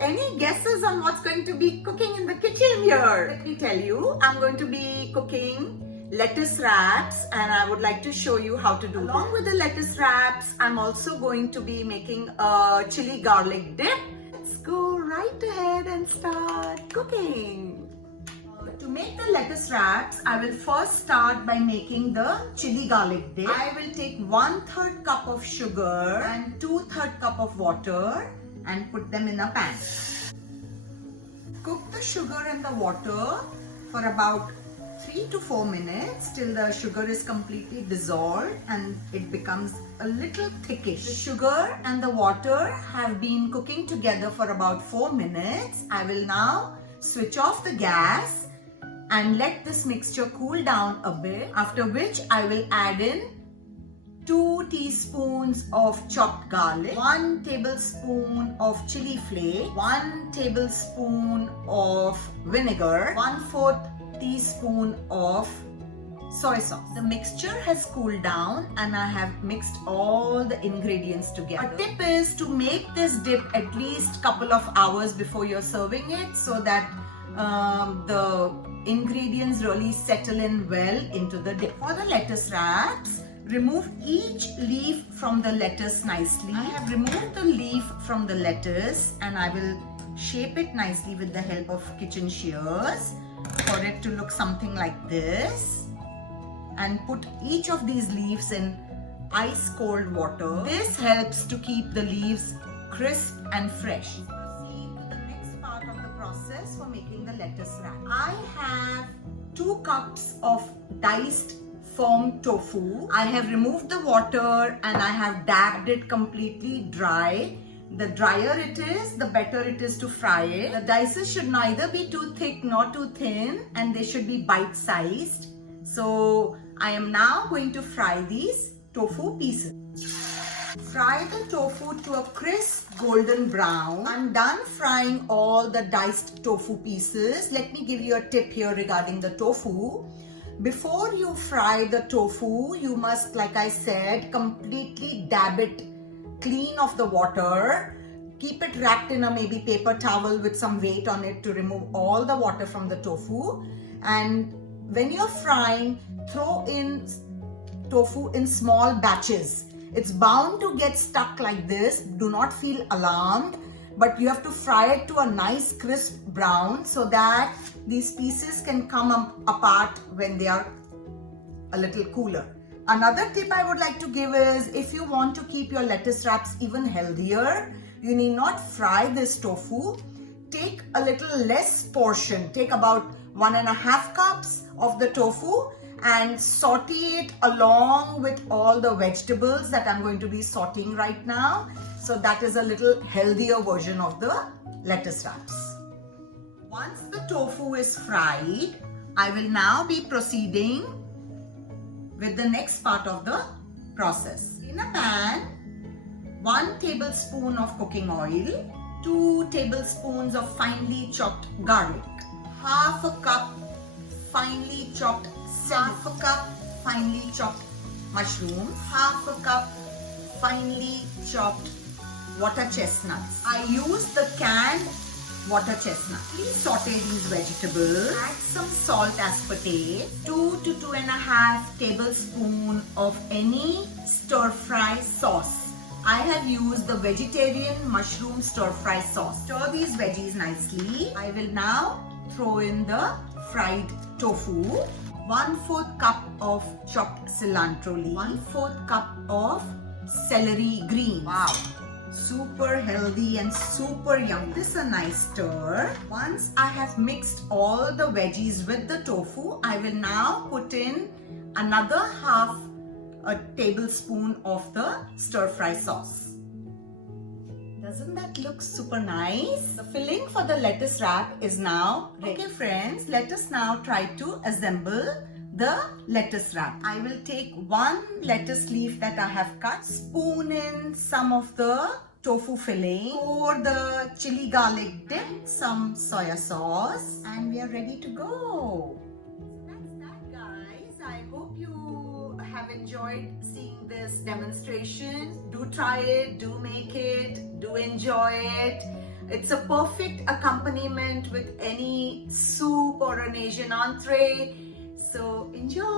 any guesses on what's going to be cooking in the kitchen here? Let me tell you, I'm going to be cooking lettuce wraps and I would like to show you how to do Along with the lettuce wraps, I'm also going to be making a chili garlic dip. Let's go right ahead and start cooking. To make the lettuce wraps, I will first start by making the chili garlic dip. I will take 1/3 cup of sugar and 2/3 cup of water and put them in a pan. Cook the sugar and the water for about 3 to 4 minutes till the sugar is completely dissolved and it becomes a little thickish. The sugar and the water have been cooking together for about 4 minutes. I will now switch off the gas and let this mixture cool down a bit, after which I will add in 2 teaspoons of chopped garlic, 1 tablespoon of chili flake, 1 tablespoon of vinegar, 1/4 teaspoon of soy sauce. The mixture has cooled down and I have mixed all the ingredients together. A tip is to make this dip at least couple of hours before you're serving it so that the ingredients really settle in well into the dip. For the lettuce wraps, remove each leaf from the lettuce nicely. I have removed the leaf from the lettuce and I will shape it nicely with the help of kitchen shears for it to look something like this, and put each of these leaves in ice cold water. This helps to keep the leaves crisp and fresh. Proceed to the next part of the process for making the lettuce wrap. I have 2 cups of diced firm tofu. I have removed the water and I have dabbed it completely dry. The drier it is, the better it is to fry it. The dices should neither be too thick nor too thin and they should be bite-sized. So I am now going to fry these tofu pieces. Fry the tofu to a crisp golden brown. I'm done frying all the diced tofu pieces. Let me give you a tip here regarding the tofu. Before you fry the tofu, you must, like I said, completely dab it clean of the water. Keep it wrapped in a maybe paper towel with some weight on it to remove all the water from the tofu. And when you're frying, throw in tofu in small batches. It's bound to get stuck like this. Do not feel alarmed, but you have to fry it to a nice crisp brown so that these pieces can come apart when they are a little cooler. Another tip I would like to give is, if you want to keep your lettuce wraps even healthier, you need not fry this tofu. Take a little less portion. Take about 1.5 cups of the tofu and saute it along with all the vegetables that I'm going to be sauteing right now. So that is a little healthier version of the lettuce wraps. Once the tofu is fried, I will now be proceeding with the next part of the process. In a pan, 1 tablespoon of cooking oil, 2 tablespoons of finely chopped garlic, half a cup finely chopped half a cup finely chopped mushrooms, half a cup finely chopped water chestnuts. I use the canned water chestnut. Please saute these vegetables. Add some salt as per taste. 2 to 2.5 tablespoons of any stir fry sauce. I have used the vegetarian mushroom stir fry sauce. Stir these veggies nicely. I will now throw in the fried tofu. 1/4 cup of chopped cilantro leaf. 1/4 cup of celery green. Wow. Super healthy and super yummy. This is a nice stir. Once I have mixed all the veggies with the tofu, I will now put in another half a tablespoon of the stir fry sauce. Doesn't that look super nice? The filling for the lettuce wrap is now ready. Okay friends, let us now try to assemble the lettuce wrap. I will take 1 lettuce leaf that I have cut, spoon in some of the tofu filling, pour the chili garlic dip, some soya sauce, and we are ready to go. So that's that guys. I hope you have enjoyed seeing this this demonstration. Do try it, do make it, do enjoy it. It's a perfect accompaniment with any soup or an Asian entree. So enjoy.